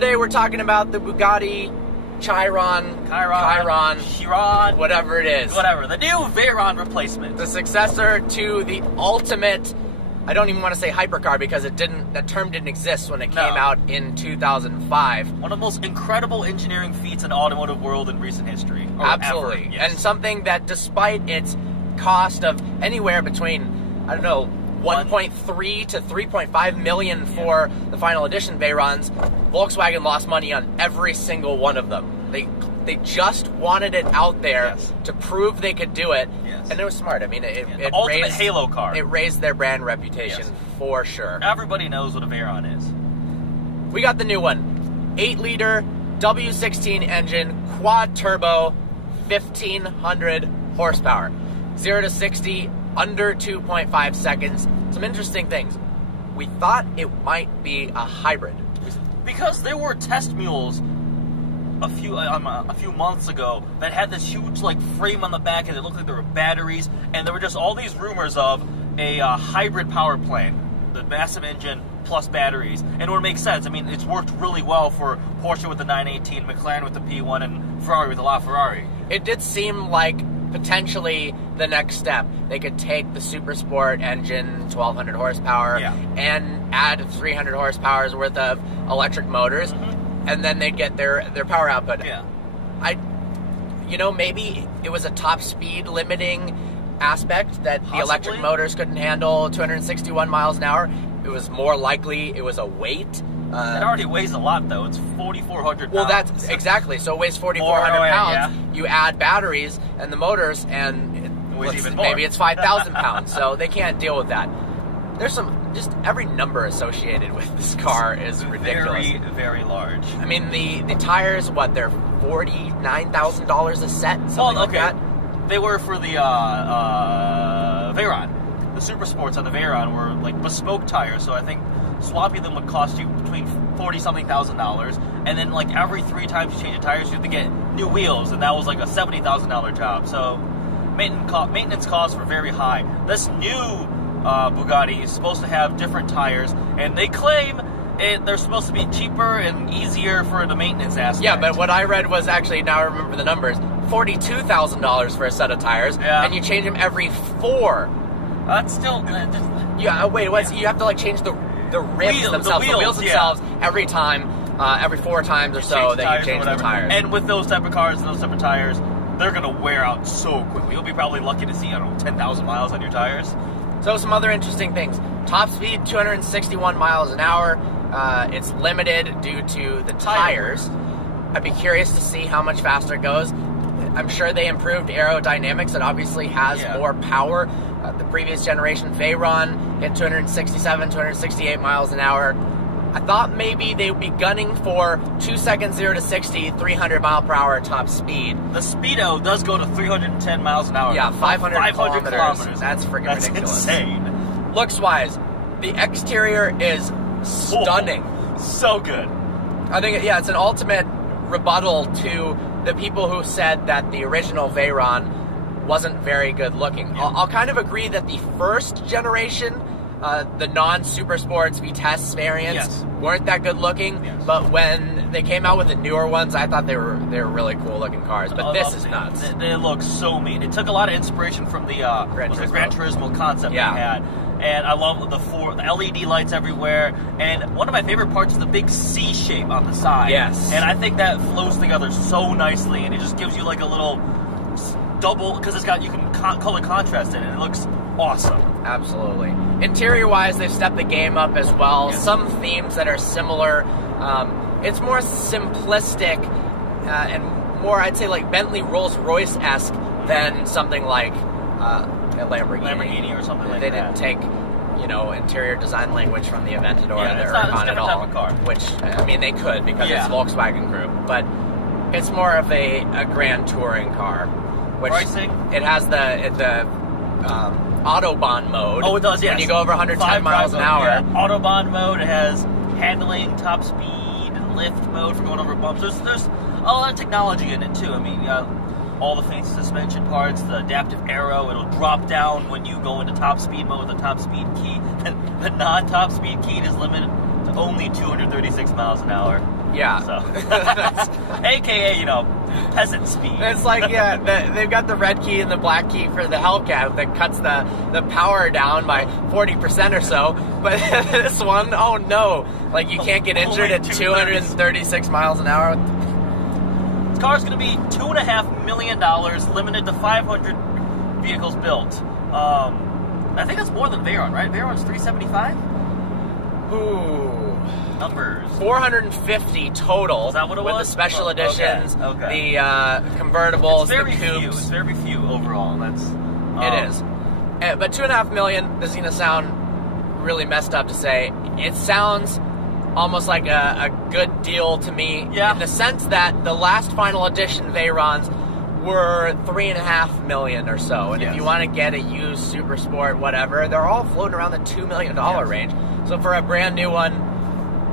today we're talking about the Bugatti Chiron, whatever it is. Whatever, the new Veyron replacement. The successor to the ultimate, I don't even want to say hypercar because that term didn't exist when it came out in 2005. One of the most incredible engineering feats in the automotive world in recent history. Absolutely. Ever, yes. And something that despite its cost of anywhere between, I don't know, 1.3 to 3.5 million for the final edition Veyrons, Volkswagen lost money on every single one of them. They just wanted it out there to prove they could do it, and it was smart. I mean, it ultimate raised, halo car. It raised their brand reputation for sure. Everybody knows what a Veyron is. We got the new one, 8-liter W16 engine, quad turbo, 1,500 horsepower, 0 to 60 under 2.5 seconds. Some interesting things. We thought it might be a hybrid because there were test mules a few months ago that had this huge frame on the back, and it looked like there were batteries, and there were just all these rumors of a hybrid power plant, the massive engine plus batteries, and it would make sense. I mean, it's worked really well for Porsche with the 918, McLaren with the P1, and Ferrari with the LaFerrari. It did seem like potentially the next step. They could take the Super Sport engine, 1,200 horsepower, and add 300 horsepower's worth of electric motors, and then they'd get their power output. Maybe it was a top speed limiting aspect that the electric motors couldn't handle 261 miles an hour. It was more likely it was a weight. It already weighs a lot, though. It's 4,400 pounds. Well, that's exactly. So it weighs 4,400 pounds. You add batteries and the motors, and it weighs even more. Maybe it's 5,000 pounds. So they can't deal with that. There's just every number associated with this car is ridiculous. Very, very large. I mean, the tires, they're $49,000 a set, something like that? They were for the Veyron. The Super Sports on the Veyron were bespoke tires, so I think swapping them would cost you between $40-something thousand, and then every 3 times you change the tires, you have to get new wheels, and that was a $70,000 job. So maintenance costs were very high. This new Bugatti is supposed to have different tires, and they claim they're supposed to be cheaper and easier for the maintenance aspect. Yeah, but what I read was actually, now I remember the numbers, $42,000 for a set of tires, and you change them every 4. That's still... you have to change the rims themselves, the wheels themselves, every time, every 4 times or so that you change the tires. And with those type of cars and those type of tires, they're going to wear out so quickly. You'll be probably lucky to see, 10,000 miles on your tires. So some other interesting things. Top speed, 261 miles an hour. It's limited due to the tires. I'd be curious to see how much faster it goes. I'm sure they improved aerodynamics. It obviously has more power. The previous generation Veyron hit 267, 268 miles an hour. I thought maybe they would be gunning for 2 seconds 0 to 60, 300 mile per hour top speed. The Speedo does go to 310 miles an hour. Yeah, 500 kilometers. That's freaking ridiculous. That's insane. Looks-wise, the exterior is stunning. So good. I think, it's an ultimate rebuttal to the people who said that the original Veyron wasn't very good looking. I'll kind of agree that the first generation, the non-Super Sports Vitesse variants, weren't that good looking, but when they came out with the newer ones, I thought they were really cool looking cars, but this is nuts. They look so mean. It took a lot of inspiration from the Gran Turismo concept they had. And I love the LED lights everywhere. And one of my favorite parts is the big C shape on the side. Yes. And I think that flows together so nicely, and it just gives you a little double, because you can color contrast in it. It looks awesome. Absolutely. Interior-wise, they've stepped the game up as well. Some themes that are similar. It's more simplistic and more, I'd say, Bentley Rolls-Royce-esque than something like a Lamborghini or something like that. They didn't take, interior design language from the Aventador or the Huracan at all. Car. Which, I mean, they could because it's Volkswagen Group, but it's more of a Grand Touring car. Which pricing? It has the Autobahn mode. Oh, it does, yes. When you go over 110 miles an hour. Yeah. Autobahn mode. It has handling, top speed, and lift mode for going over bumps. There's a lot of technology in it, too. I mean, all the fancy suspension parts, the adaptive aero, it'll drop down when you go into top speed mode with the top speed key. And the non-top speed key is limited to only 236 miles an hour. Yeah. So, AKA, you know, peasant speed. It's like, yeah, they've got the red key and the black key for the Hellcat that cuts the power down by 40% or so. But this one, oh no. Like, you can't get injured at 236 miles an hour. This car's going to be $2.5 million, limited to 500 vehicles built. I think that's more than Veyron, right? Veyron's 375? Ooh. Numbers. 450 total. Is that what it with was? the special editions, okay. the convertibles, it's very the coupes. It's very few overall. That's it is. But $2.5 million. This is gonna sound really messed up to say. It sounds almost like a good deal to me. Yeah. In the sense that the last final edition Veyrons were $3.5 million or so, and yes. if you want to get a used Super Sport, whatever, they're all floating around the $2 million yes. range. So for a brand new one,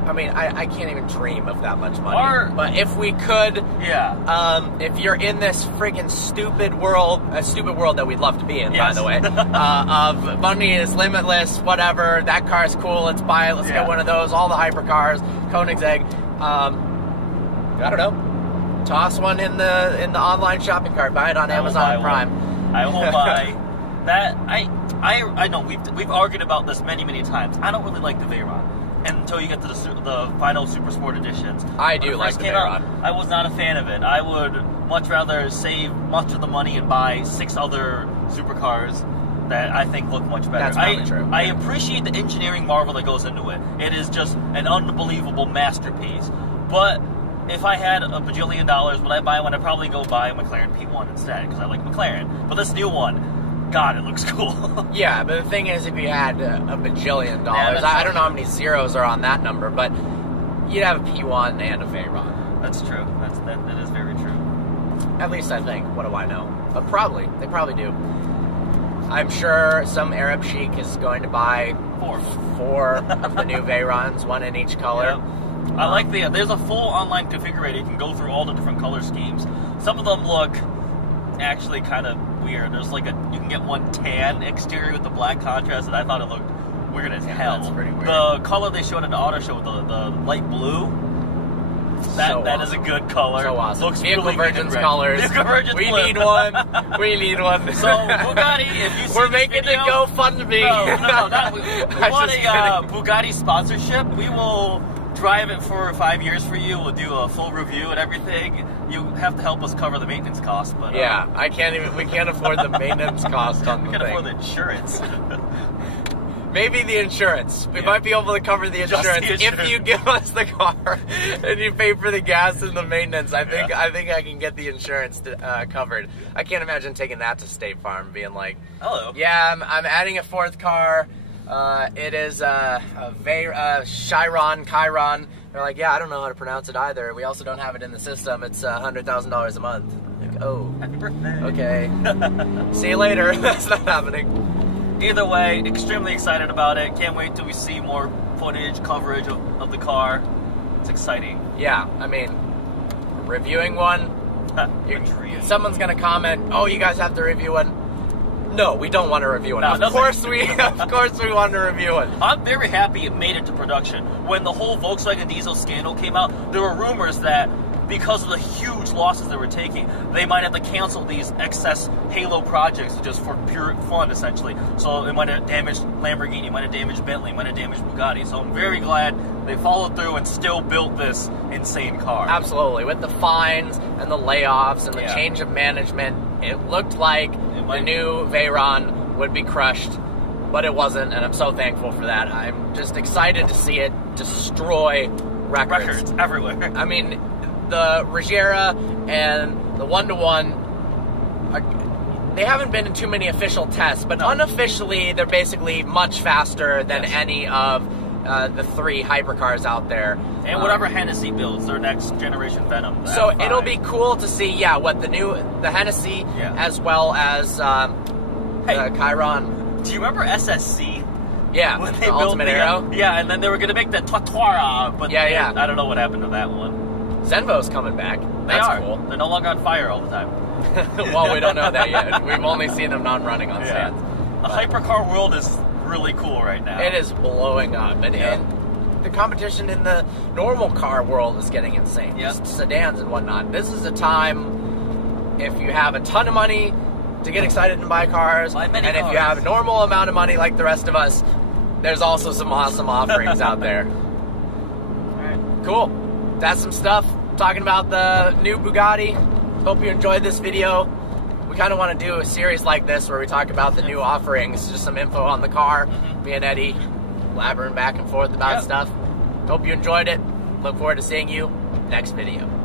I mean, I can't even dream of that much money. But if we could, yeah. If you're in this freaking stupid world, a stupid world that we'd love to be in, yes. by the way, of money is limitless, whatever, that car's cool, let's buy it, let's get one of those, all the hypercars, Koenigsegg, I don't know. Toss one in the online shopping cart. Buy it on Amazon Prime. I will buy that. I know we've argued about this many times. I don't really like the Veyron until you get to the final Super Sport editions. I do like the Veyron. I was not a fan of it. I would much rather save much of the money and buy 6 other supercars that I think look much better. That's probably true. I appreciate the engineering marvel that goes into it. It is just an unbelievable masterpiece. But if I had $1 bajillion, would I buy one? I'd probably go buy a McLaren P1 instead, because I like McLaren. But this new one, God, it looks cool. Yeah, but the thing is, if you had $1 bajillion, yeah, I don't know how many zeros are on that number, but you'd have a P1 and a Veyron. That's true. That is very true. At least I think. What do I know? But probably. They probably do. I'm sure some Arab sheik is going to buy 4 of the new Veyrons, one in each color. Yeah. I like there's a full online configurator. You can go through all the different color schemes. Some of them look actually kind of weird. There's like you can get one tan exterior with the black contrast, and I thought it looked weird as hell. That's pretty weird. The color they showed at the auto show with the light blue, that is a good color. So awesome. Looks Vehicle really Virgins colors. Vehicle Virgins we blue. need one. We need one. So Bugatti, if you see we're this making video, the GoFundMe. No, we want a Bugatti sponsorship. We will drive it for 5 years for you. We'll do a full review and everything. You have to help us cover the maintenance costs, but yeah, we can't afford the maintenance cost on the thing. We can't afford the insurance. Maybe the insurance. We might be able to cover the insurance if you give us the car and you pay for the gas and the maintenance. I think I can get the insurance covered. I can't imagine taking that to State Farm and being like, hello. Yeah, I'm adding a 4th car. It is Chiron. They're like, yeah, I don't know how to pronounce it either. We also don't have it in the system. It's $100,000 a month. Like, oh, happy birthday. Okay. See you later. That's not happening. Either way, extremely excited about it. Can't wait till we see more footage, coverage of the car. It's exciting. Yeah, I mean, reviewing one. Someone's gonna comment, "Oh, you guys have to review one." No, we don't want to review one. Of course we want to review one. I'm very happy it made it to production. When the whole Volkswagen diesel scandal came out, there were rumors that because of the huge losses they were taking, they might have to cancel these excess Halo projects just for pure fun, essentially. So it might have damaged Lamborghini, might have damaged Bentley, might have damaged Bugatti. So I'm very glad they followed through and still built this insane car. Absolutely. With the fines and the layoffs and the change of management, it looked like the new Veyron would be crushed, but it wasn't, and I'm so thankful for that. I'm just excited to see it destroy records everywhere. I mean, the Regera and the 1-to-1, they haven't been in too many official tests, but unofficially, they're basically much faster than any of the 3 hypercars out there. And whatever Hennessy builds, their next generation Venom. So it'll be cool to see, what the Hennessy, as well as the Chiron. Do you remember SSC? Yeah, when they the built Ultimate Aero? Yeah, and then they were going to make the Trottoir, but I don't know what happened to that one. Zenvo's coming back. That's cool. They're no longer on fire all the time. Well, we don't know that yet. We've only seen them non-running on stands. The hypercar world is really cool right now. It is blowing up. And the competition in the normal car world is getting insane. Yep. Just sedans and whatnot. This is a time, if you have a ton of money, to get excited and buy cars. Buy many and cars. if you have a normal amount of money like the rest of us, there's also some awesome offerings out there. Alright. Cool. That's some stuff. Talking about the new Bugatti. Hope you enjoyed this video. We kind of want to do a series like this where we talk about the new offerings, just some info on the car. Me and Eddie blabbering back and forth about stuff. Hope you enjoyed it. Look forward to seeing you next video.